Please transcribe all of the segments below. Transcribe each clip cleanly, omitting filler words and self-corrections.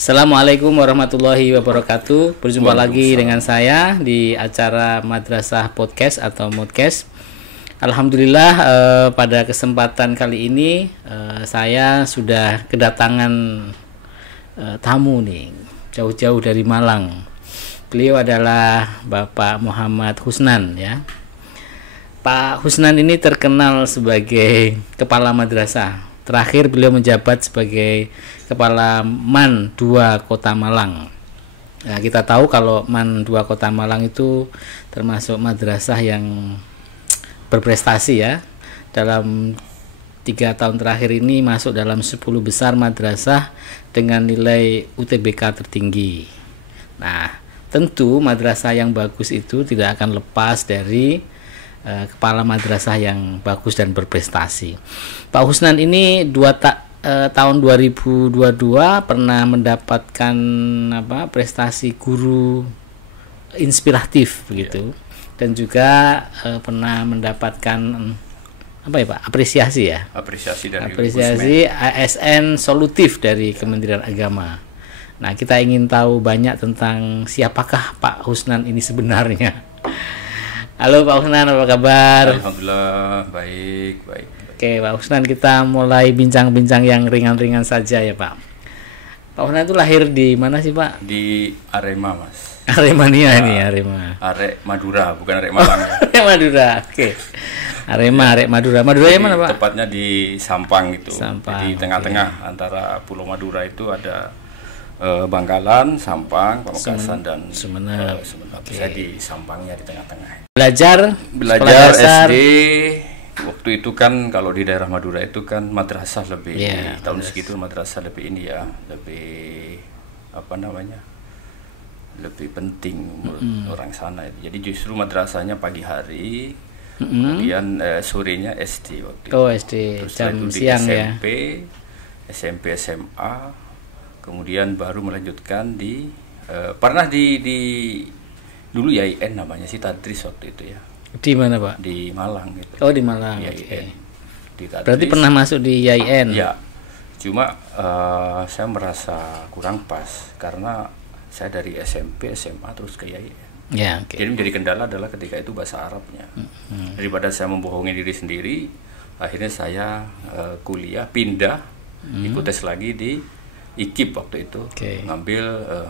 Assalamualaikum warahmatullahi wabarakatuh. Berjumpa lagi dengan saya di acara Madrasah Podcast atau Modcast. Alhamdulillah pada kesempatan kali ini saya sudah kedatangan tamu nih, jauh-jauh dari Malang. Beliau adalah Bapak Muhammad Husnan ya. Pak Husnan ini terkenal sebagai kepala madrasah. Terakhir beliau menjabat sebagai Kepala MAN 2 Kota Malang. Nah, kita tahu kalau MAN 2 Kota Malang itu termasuk madrasah yang berprestasi ya. Dalam 3 tahun terakhir ini masuk dalam 10 besar madrasah dengan nilai UTBK tertinggi. Nah, tentu madrasah yang bagus itu tidak akan lepas dari kepala madrasah yang bagus dan berprestasi. Pak Husnan ini tahun 2022 pernah mendapatkan prestasi guru inspiratif begitu, dan juga pernah mendapatkan apresiasi dari ASN solutif dari Kementerian Agama. Nah, kita ingin tahu banyak tentang siapakah Pak Husnan ini sebenarnya. Halo Pak Husnan, apa kabar? Alhamdulillah, baik. Oke Pak Husnan, kita mulai bincang-bincang yang ringan-ringan saja ya Pak. Pak Husnan itu lahir di mana sih Pak? Di Arema Mas. Aremania ini, Arema. Arek Madura, bukan Arek Malang. Arek Madura, oke. Arek Madura. Madura yang mana Pak? Tepatnya di Sampang itu. Sampang, di tengah-tengah antara Pulau Madura itu ada Bangkalan, Sampang, Pamekasan dan Sumeneb. Okay. Saya di Sampangnya di tengah-tengah. Belajar SD. Waktu itu kan kalau di daerah Madura itu kan madrasah lebih tahun segitu madrasah lebih ini ya, lebih lebih penting menurut orang sana. Jadi justru madrasahnya pagi hari, kemudian sorenya SD waktu itu. Oh SD. Terus Jam itu siang di SMP, SMA, kemudian baru melanjutkan di pernah di dulu YIN namanya sih Tadris waktu itu ya. Di mana Pak? Di Malang gitu. Oh di Malang. YIN. Di Tadris. Berarti pernah masuk di YIN? Ya. Cuma saya merasa kurang pas karena saya dari SMP, SMA terus ke YIN. Ya, okay. Jadi menjadi kendala adalah ketika itu bahasa Arabnya. Daripada saya membohongi diri sendiri, akhirnya saya kuliah pindah ikut tes lagi di IKIP waktu itu, ngambil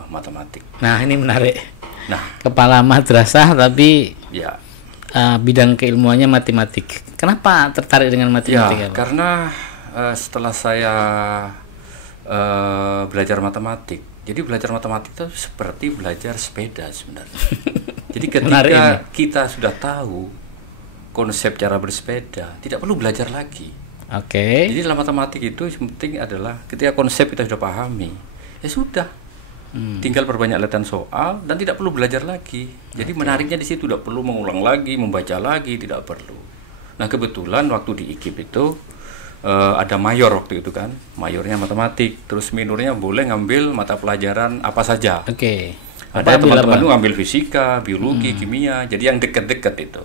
matematik. Nah ini menarik. Nah, kepala madrasah tapi ya bidang keilmuannya matematik. Kenapa tertarik dengan matematika? Ya, karena setelah saya belajar matematik, jadi belajar matematik itu seperti belajar sepeda sebenarnya. Jadi ketika kita sudah tahu konsep cara bersepeda, tidak perlu belajar lagi. Jadi dalam matematik itu yang penting adalah ketika konsep kita sudah pahami, ya sudah. Tinggal perbanyak latihan soal dan tidak perlu belajar lagi. Jadi menariknya di situ, tidak perlu mengulang lagi, membaca lagi, tidak perlu. Nah kebetulan waktu di IKIP itu ada mayor waktu itu kan, mayornya matematik, terus minornya boleh ngambil mata pelajaran apa saja. Ada teman-teman ngambil fisika, biologi, kimia, jadi yang dekat-dekat itu.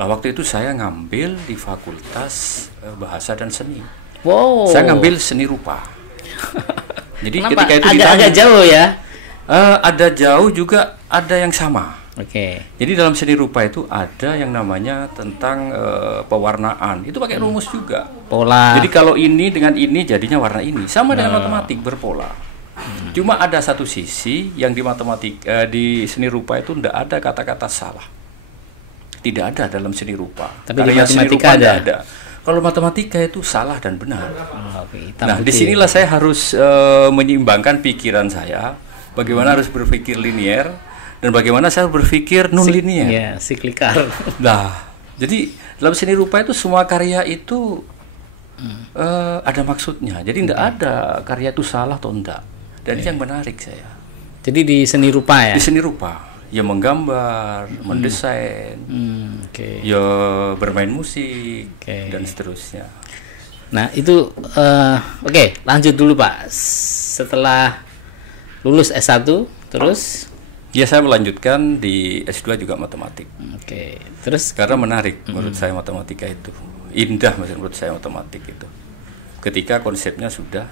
Lah waktu itu saya ngambil di Fakultas Bahasa dan Seni. Wow. Saya ngambil seni rupa. Jadi kenapa? Ketika itu ditanya, agak jauh ya? Ada jauh juga, ada yang sama. Jadi dalam seni rupa itu ada yang namanya tentang pewarnaan. Itu pakai rumus juga. Pola. Jadi kalau ini dengan ini jadinya warna ini. Sama dengan matematik berpola. Cuma ada satu sisi yang di matematik di seni rupa itu tidak ada kata-kata salah. Tidak ada dalam seni rupa. Tapi di matematika ada. Kalau matematika itu salah dan benar. Nah, disinilah saya harus menyeimbangkan pikiran saya. Bagaimana harus berpikir linier dan bagaimana saya berpikir non linier. Ya, siklikal. Nah, jadi dalam seni rupa itu semua karya itu ada maksudnya. Jadi tidak ada karya itu salah atau enggak. Dan itu yang menarik saya. Jadi di seni rupa ya? Di seni rupa. Ya menggambar, mendesain, ya bermain musik, dan seterusnya. Nah itu lanjut dulu Pak. Setelah lulus S1 terus? Ya saya melanjutkan di S2 juga matematik. Terus? Karena menarik menurut saya matematika itu. Indah menurut saya matematik itu. Ketika konsepnya sudah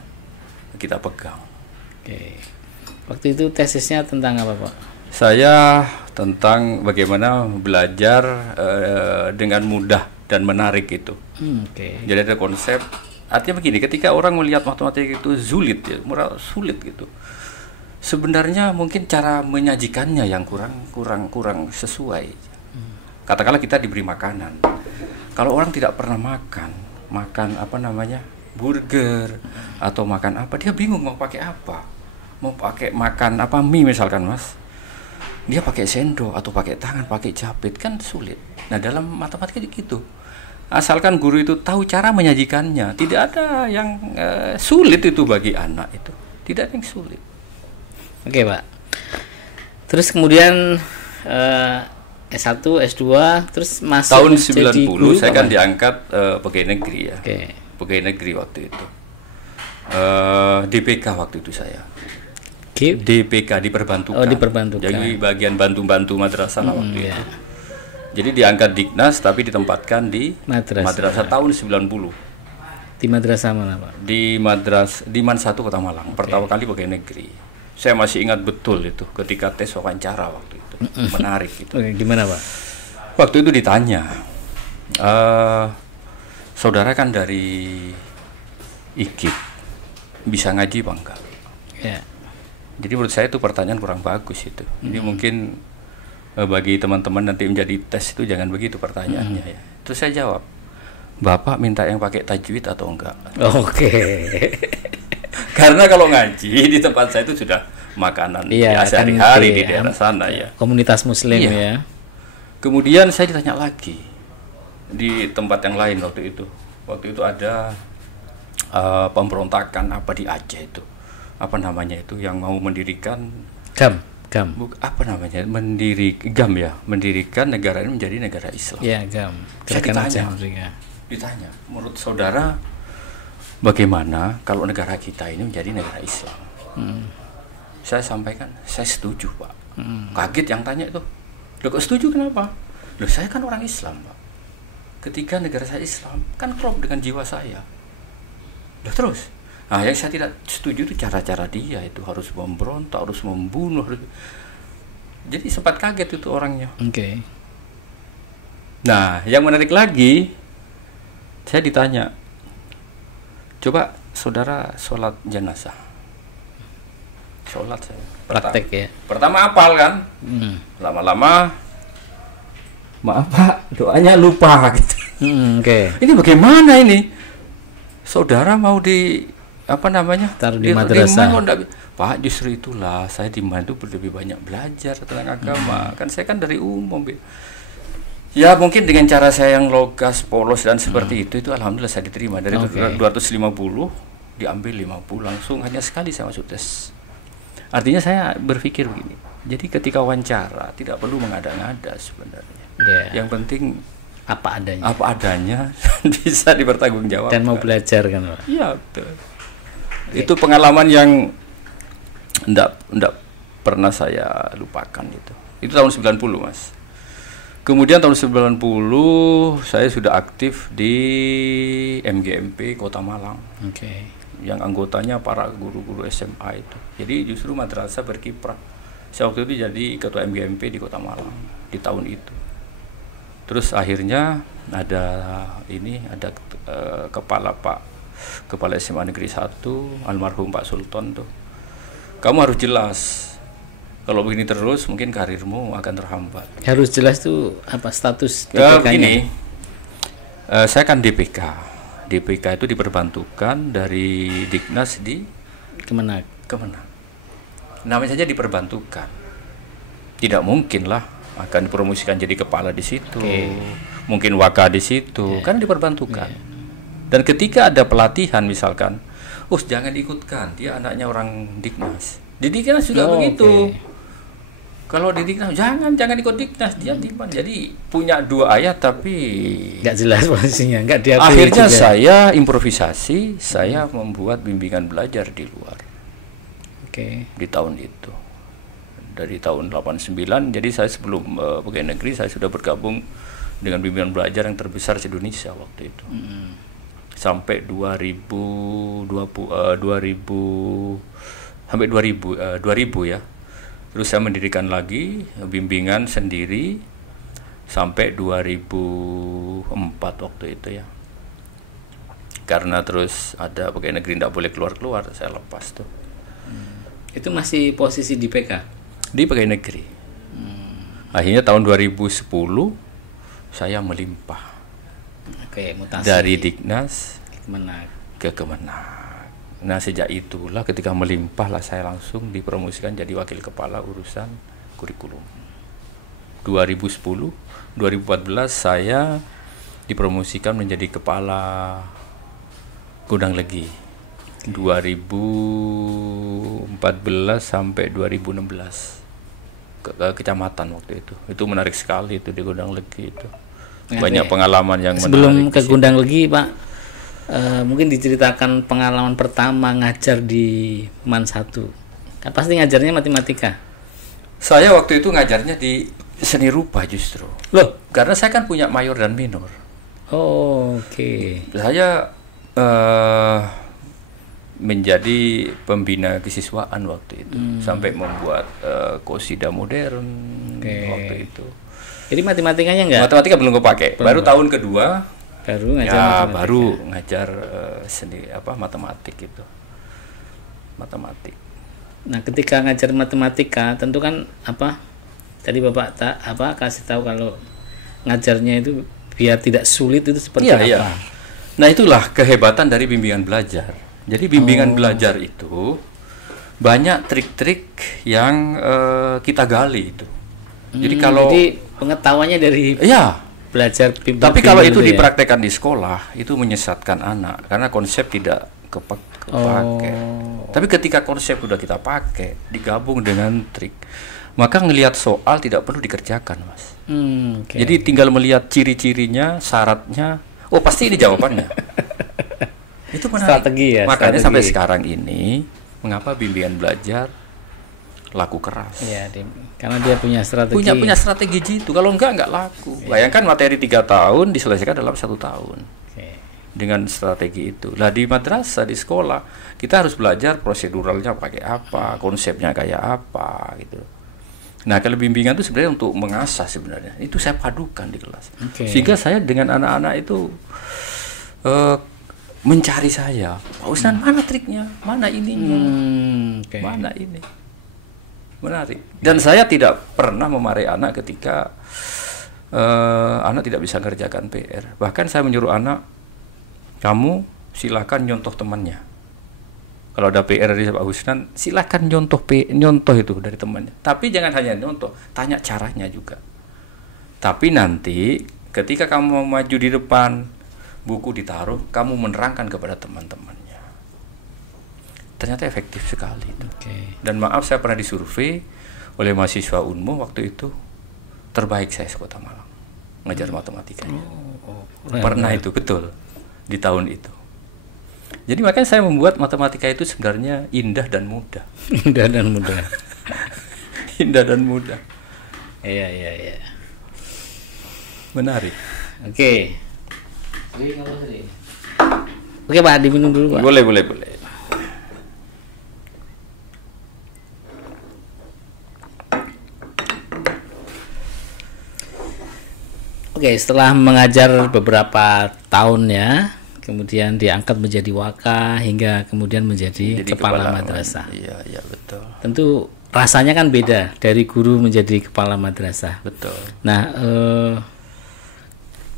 kita pegang. Waktu itu tesisnya tentang apa, Pak? Saya tentang bagaimana belajar dengan mudah dan menarik itu. Jadi ada konsep, artinya begini, ketika orang melihat matematika itu sulit ya, sulit gitu. Sebenarnya mungkin cara menyajikannya yang kurang sesuai. Katakanlah kita diberi makanan. Kalau orang tidak pernah makan apa namanya? Burger atau makan apa, dia bingung mau pakai apa. Mau pakai makan apa, mie misalkan, Mas. Dia pakai sendok atau pakai tangan, pakai jabet, kan sulit. Nah, dalam matematika gitu. Asalkan guru itu tahu cara menyajikannya, tidak ada yang sulit itu bagi anak itu. Tidak ada yang sulit. Oke, Pak. Terus kemudian S1, S2, terus masuk tahun 90 saya kan apa? diangkat pegawai negeri ya. Pegawai negeri waktu itu. DPK waktu itu saya. DPK, diperbantukan. Oh, diperbantukan. Jadi bagian bantu-bantu madrasah lah waktu itu. Jadi diangkat Dignas tapi ditempatkan di madrasah tahun 90. Di madrasah mana, Pak? Di Man 1 Kota Malang. Pertama kali pegawai negeri. Saya masih ingat betul itu ketika tes wawancara waktu itu. Menarik itu. Gimana, Pak? Waktu itu ditanya, saudara kan dari IKIP, bisa ngaji apa enggak? Ya. Jadi menurut saya itu pertanyaan kurang bagus itu. Jadi mungkin bagi teman-teman nanti menjadi tes itu jangan begitu pertanyaannya ya. Terus saya jawab, Bapak minta yang pakai tajwid atau enggak? Karena kalau ngaji di tempat saya itu sudah makanan ya, sehari-hari di daerah sana ya. Komunitas Muslim ya. Kemudian saya ditanya lagi di tempat yang lain waktu itu. Waktu itu ada pemberontakan apa di Aceh itu. Apa namanya itu yang mau mendirikan GAM. Apa namanya? Mendirikan negara ini menjadi negara Islam. Ya, GAM. Saya ditanya, menurut saudara bagaimana kalau negara kita ini menjadi negara Islam? Saya sampaikan, saya setuju, Pak. Kaget yang tanya itu. Loh, kok setuju kenapa? Loh, saya kan orang Islam, Pak. Ketika negara saya Islam, kan klop dengan jiwa saya. Loh, terus? Nah, yang saya tidak setuju itu cara-cara dia itu harus memberontak, harus membunuh. Jadi sempat kaget itu orangnya. Nah, yang menarik lagi, saya ditanya, coba saudara sholat jenazah. Sholat saya. Praktek ya. Pertama hafal kan, lama-lama, maaf Pak, doanya lupa gitu. Ini bagaimana ini? Saudara mau taruh di madrasah. Pak, justru itulah saya di mana itu lebih banyak belajar tentang agama. Kan saya kan dari umum. Ya mungkin dengan cara saya yang logas, polos dan seperti itu alhamdulillah saya diterima. Dari 250 diambil 50 langsung, hanya sekali saya masuk tes. Artinya saya berpikir begini. Jadi ketika wawancara tidak perlu mengada-ngada sebenarnya. Yang penting apa adanya bisa dipertanggungjawabkan. Dan mau belajar kan, Pak? Iya, betul. Itu pengalaman yang enggak pernah saya lupakan itu. Itu tahun 90, Mas. Kemudian tahun 90 saya sudah aktif di MGMP Kota Malang. Yang anggotanya para guru-guru SMA itu. Jadi justru madrasah berkiprah. Saya waktu itu jadi ketua MGMP di Kota Malang di tahun itu. Terus akhirnya ada Kepala SMA Negeri 1 almarhum Pak Sultan tuh. Kamu harus jelas. Kalau begini terus mungkin karirmu akan terhambat. Harus jelas tuh apa status DPK-nya? Begini. Saya kan DPK. DPK itu diperbantukan dari Dignas di Kemenag. Namanya saja diperbantukan. Tidak mungkin lah akan dipromosikan jadi kepala di situ. Mungkin waka di situ. Kan diperbantukan. Dan ketika ada pelatihan misalkan, jangan ikutkan, dia anaknya orang Dignas. Di Dignas juga begitu. Kalau di Dignas jangan ikut Dignas, dia timan. Jadi punya dua ayat tapi nggak jelas posisinya, nggak diakui. Akhirnya juga. Saya improvisasi, saya membuat bimbingan belajar di luar. Di tahun itu. Dari tahun 89, jadi saya sebelum pegawai negeri saya sudah bergabung dengan bimbingan belajar yang terbesar di Indonesia waktu itu. Sampai 2000 sampai 2000 ya. Terus saya mendirikan lagi bimbingan sendiri sampai 2004 waktu itu ya. Karena terus ada pegawai negeri tidak boleh keluar-keluar, saya lepas tuh. Itu masih posisi di PK? Di pegawai negeri. Akhirnya tahun 2010 saya melimpah. Oke, mutasi. Dari Dignas Kemenag. ke Kemenag. Nah sejak itulah ketika melimpah lah saya langsung dipromosikan jadi wakil kepala urusan kurikulum. 2010, 2014 saya dipromosikan menjadi kepala Gudang Legi. 2014 sampai 2016 ke kecamatan waktu itu. Itu menarik sekali itu di Gudang Legi itu. Banyak pengalaman yang sebelum menarik. Ke Gudang Legi, Pak, mungkin diceritakan pengalaman pertama ngajar di MAN 1. Kan pasti ngajarnya matematika. Saya waktu itu ngajarnya di seni rupa justru. Loh, karena saya kan punya mayor dan minor. Oh, oke. Saya menjadi pembina kesiswaan waktu itu sampai membuat qosida modern waktu itu. Jadi matematikanya enggak? Matematika belum kepake. Baru tahun kedua baru ngajar matematika. Baru ngajar seni matematik itu. Matematik. Nah, ketika ngajar matematika tentu kan tadi Bapak kasih tahu kalau ngajarnya itu biar tidak sulit itu seperti apa? Iya. Nah, itulah kehebatan dari bimbingan belajar. Jadi bimbingan belajar itu banyak trik-trik yang kita gali itu. Jadi pengetahuannya dari belajar tapi kalau itu dipraktekkan di sekolah itu menyesatkan anak karena konsep tidak kepake. Tapi ketika konsep sudah kita pakai digabung dengan trik, maka ngelihat soal tidak perlu dikerjakan, Mas. Jadi tinggal melihat ciri-cirinya, syaratnya, oh pasti ini jawabannya. Itu menarik. Strategi ya. Makanya sampai sekarang ini mengapa bimbingan belajar laku keras? Iya, karena dia punya strategi. Punya strategi gitu. Kalau enggak laku. Bayangkan materi 3 tahun diselesaikan dalam 1 tahun. Dengan strategi itu. Lah di madrasah, di sekolah, kita harus belajar proseduralnya pakai apa, konsepnya kayak apa gitu. Nah, kalau bimbingan itu sebenarnya untuk mengasah sebenarnya. Itu saya padukan di kelas. Sehingga saya dengan anak-anak itu mencari saya, Pak Usnan, mana triknya, mana ininya, mana ini, menarik. Dan saya tidak pernah memarahi anak ketika anak tidak bisa mengerjakan PR. Bahkan saya menyuruh anak, kamu silakan nyontoh temannya. Kalau ada PR dari Pak Usnan, silakan nyontoh itu dari temannya. Tapi jangan hanya nyontoh, tanya caranya juga. Tapi nanti ketika kamu mau maju di depan, buku ditaruh, kamu menerangkan kepada teman-temannya. Ternyata efektif sekali itu. Dan maaf, saya pernah disurvei oleh mahasiswa Unmu waktu itu, terbaik saya se-Kota Malang ngajar matematikanya. Pernah itu, betul, di tahun itu. Jadi makanya saya membuat matematika itu sebenarnya indah dan mudah. Indah dan mudah. Indah dan mudah. Iya. Menarik. Oke, Pak, diminum dulu, Pak. Boleh. Oke, setelah mengajar beberapa tahun ya, kemudian diangkat menjadi waka hingga kemudian menjadi kepala madrasah. Iya, betul. Tentu rasanya kan beda dari guru menjadi kepala madrasah. Betul. Nah,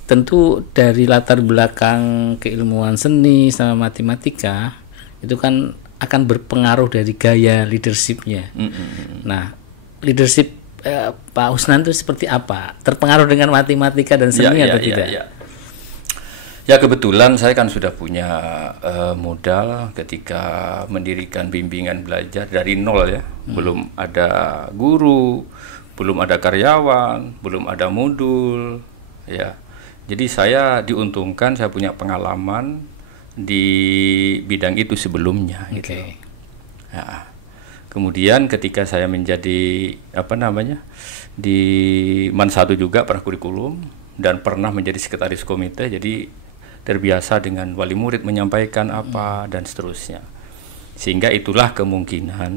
tentu dari latar belakang keilmuan seni sama matematika itu kan akan berpengaruh dari gaya leadershipnya. Nah, leadership Pak Usnan itu seperti apa? Terpengaruh dengan matematika dan seni atau tidak? Ya kebetulan saya kan sudah punya modal ketika mendirikan bimbingan belajar dari nol ya. Belum ada guru, belum ada karyawan, belum ada modul ya. Jadi saya diuntungkan, saya punya pengalaman di bidang itu sebelumnya. Gitu. Ya. Kemudian ketika saya menjadi di MAN 1 juga pernah kurikulum dan pernah menjadi sekretaris komite, jadi terbiasa dengan wali murid menyampaikan apa dan seterusnya. Sehingga itulah kemungkinan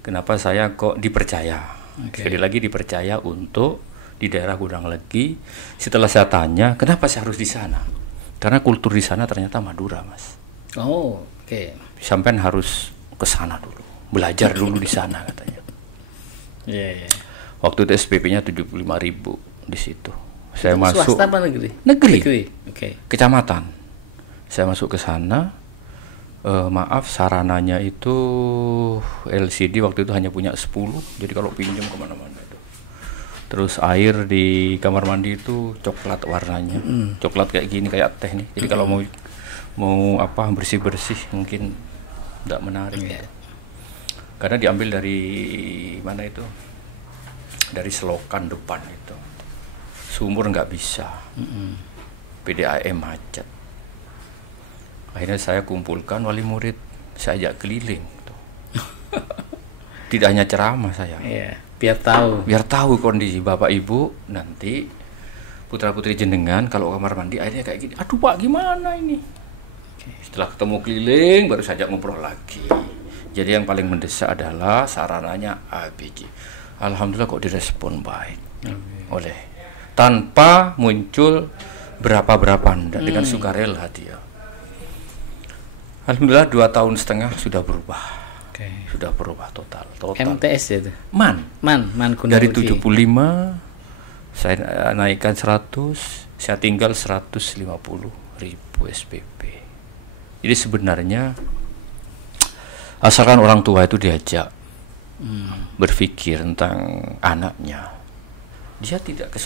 kenapa saya kok dipercaya. Sekali lagi dipercaya untuk di daerah Gudang Legi. Setelah saya tanya, kenapa saya harus di sana? Karena kultur di sana ternyata Madura, Mas. Oh, oke. Sampai harus ke sana dulu, belajar dulu di sana katanya. Iya. Waktu itu SPP-nya 75.000 di situ. Saya masuk. Swasta apa negeri? Negeri. Oke. Kecamatan. Saya masuk ke sana. Maaf, sarananya itu LCD waktu itu hanya punya 10. Jadi kalau pinjam kemana-mana itu. Terus air di kamar mandi itu coklat warnanya, coklat kayak gini, kayak teh nih. Jadi kalau mau apa bersih-bersih mungkin tidak menarik. Karena diambil dari mana itu? Dari selokan depan itu. Sumur nggak bisa. PDAM macet. Akhirnya saya kumpulkan wali murid, saya ajak keliling. Tidak hanya ceramah saya. Biar tahu kondisi Bapak Ibu nanti putra putri jenengan kalau kamar mandi airnya kayak gini. Aduh Pak, gimana ini? Setelah ketemu keliling baru saja ngobrol lagi. Jadi yang paling mendesak adalah sarananya ABG. Alhamdulillah kok direspon baik oleh tanpa muncul berapa dengan sukarela dia. Alhamdulillah 2,5 tahun sudah berubah. Sudah berubah total. MTS ya itu? Man dari 75 saya naikkan 100, saya tinggal 150.000 SPP. Jadi sebenarnya asalkan orang tua itu diajak berpikir tentang anaknya, dia tidak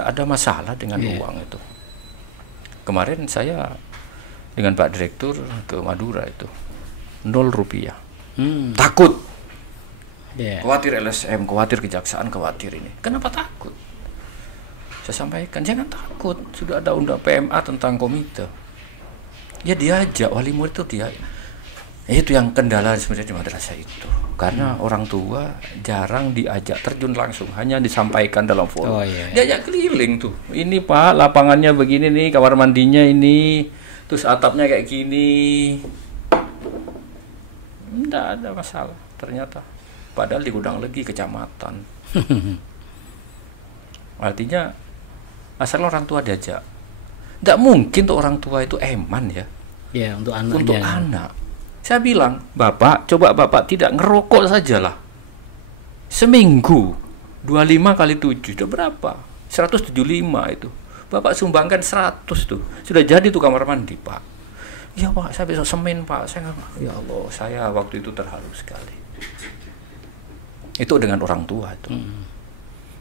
ada masalah dengan uang itu. Kemarin saya dengan Pak Direktur ke Madura itu 0 rupiah. Takut, khawatir LSM, khawatir kejaksaan, khawatir ini. Kenapa takut? Saya sampaikan jangan takut, sudah ada undang PMA tentang komite. Ya diajak wali murid itu dia. Itu yang kendala sebenarnya di madrasah itu. Karena orang tua jarang diajak terjun langsung, hanya disampaikan dalam forum. Diajak keliling tuh. Ini Pak, lapangannya begini nih, kamar mandinya ini, terus atapnya kayak gini. Tidak ada masalah ternyata. Padahal di Gudang Legi kecamatan. Artinya asal orang tua diajak. Tidak mungkin tuh orang tua itu eman ya. Ya untuk anaknya. Untuk anak. Saya bilang, Bapak, coba Bapak tidak ngerokok sajalah. Seminggu 25 kali 7 itu berapa? 175 itu. Bapak sumbangkan 100 tuh. Sudah jadi tuh kamar mandi, Pak. Ya Pak, saya besok semen Pak. Ya Allah, saya waktu itu terharu sekali. Itu dengan orang tua itu.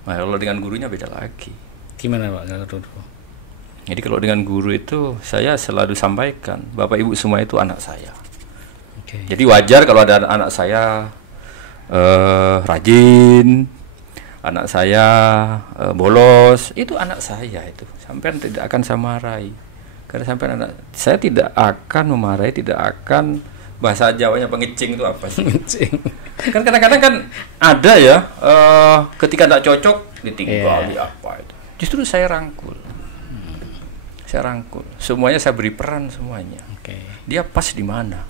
Nah, kalau dengan gurunya beda lagi. Gimana Pak? Jadi kalau dengan guru itu saya selalu sampaikan, Bapak Ibu semua itu anak saya. Jadi wajar kalau ada anak saya rajin, anak saya bolos, itu anak saya itu. Sampai tidak akan saya marahi. Karena sampai anak saya tidak akan memarahi, tidak akan bahasa Jawanya pengecing itu apa sih? Kan kadang-kadang kan ada ya ketika tidak cocok ditinggal apa itu. Justru saya rangkul. Saya rangkul. Semuanya saya beri peran semuanya. Dia pas di mana?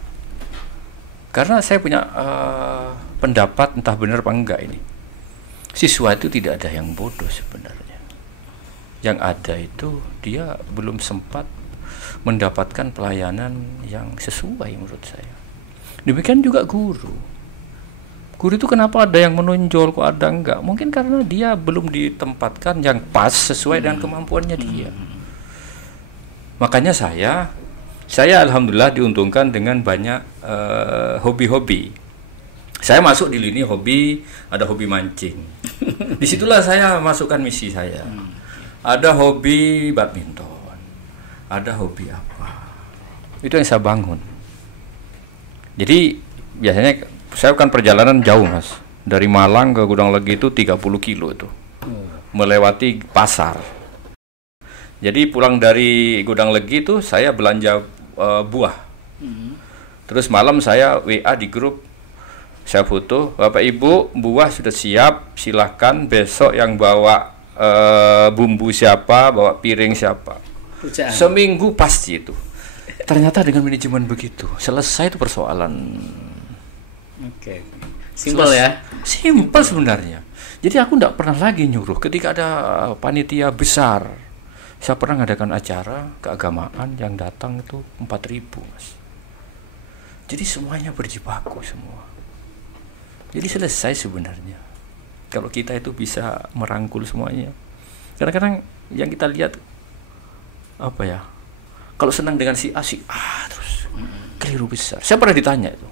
Karena saya punya pendapat entah benar apa enggak ini. Siswa itu tidak ada yang bodoh sebenarnya. Yang ada itu dia belum sempat mendapatkan pelayanan yang sesuai menurut saya. Demikian juga guru. Guru itu kenapa ada yang menonjol kok ada enggak? Mungkin karena dia belum ditempatkan yang pas sesuai dengan kemampuannya dia. Makanya saya alhamdulillah diuntungkan dengan banyak hobi-hobi. Saya masuk di lini hobi, ada hobi mancing. Disitulah saya masukkan misi saya. Ada hobi badminton. Ada hobi apa? Itu yang saya bangun. Jadi biasanya saya kan perjalanan jauh Mas. Dari Malang ke Gudang Legi itu 30 kilo itu. Melewati pasar. Jadi pulang dari Gudang Legi itu saya belanja buah. Terus malam saya WA di grup, saya foto, Bapak Ibu buah sudah siap, silahkan besok yang bawa bumbu siapa, bawa piring siapa. Seminggu pasti itu. Ternyata dengan manajemen begitu selesai itu persoalan Oke. Simpel ya. Simpel sebenarnya. Jadi aku tidak pernah lagi nyuruh ketika ada panitia besar. Saya pernah ngadakan acara keagamaan yang datang itu 4.000, Mas. Jadi semuanya berjibaku semua. Jadi selesai sebenarnya. Kalau kita itu bisa merangkul semuanya. Kadang-kadang yang kita lihat apa ya? Kalau senang dengan si A terus keliru besar. Saya pernah ditanya itu,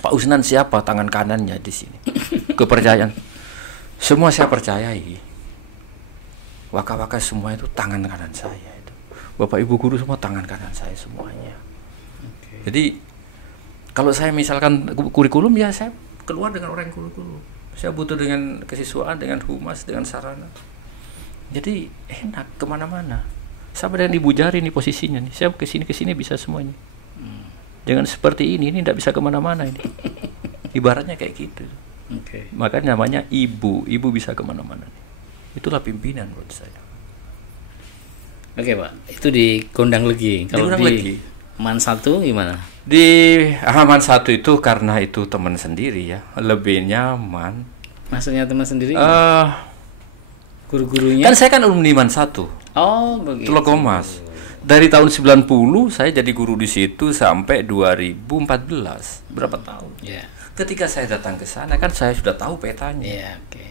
Pak Usnan siapa tangan kanannya di sini? Kepercayaan. Semua saya percayai. Waka-waka semua itu tangan kanan saya itu. Bapak Ibu guru semua tangan kanan saya semuanya. Jadi kalau saya misalkan kurikulum ya saya keluar dengan orang kurikulum. Saya butuh dengan kesiswaan, dengan humas, dengan sarana. Jadi enak kemana-mana. Sampai dengan Ibu Jari nih posisinya nih. Saya kesini bisa semuanya. Jangan seperti ini tidak bisa kemana-mana ini. Ibaratnya kayak gitu. Makanya namanya ibu bisa kemana-mana nih. Itulah pimpinan buat saya. Oke Pak, itu di Gondang Legi. Kalau di Legi. Man 1 gimana? Di Man 1 itu karena itu teman sendiri ya, lebih nyaman. Maksudnya teman sendiri? Guru-gurunya? Kan saya kan alumni Man 1. Oh, begitu. Telekomas. Dari tahun 90 saya jadi guru di situ sampai 2014. Berapa tahun? Yeah. Ketika saya datang ke sana kan saya sudah tahu petanya. Yeah, okay.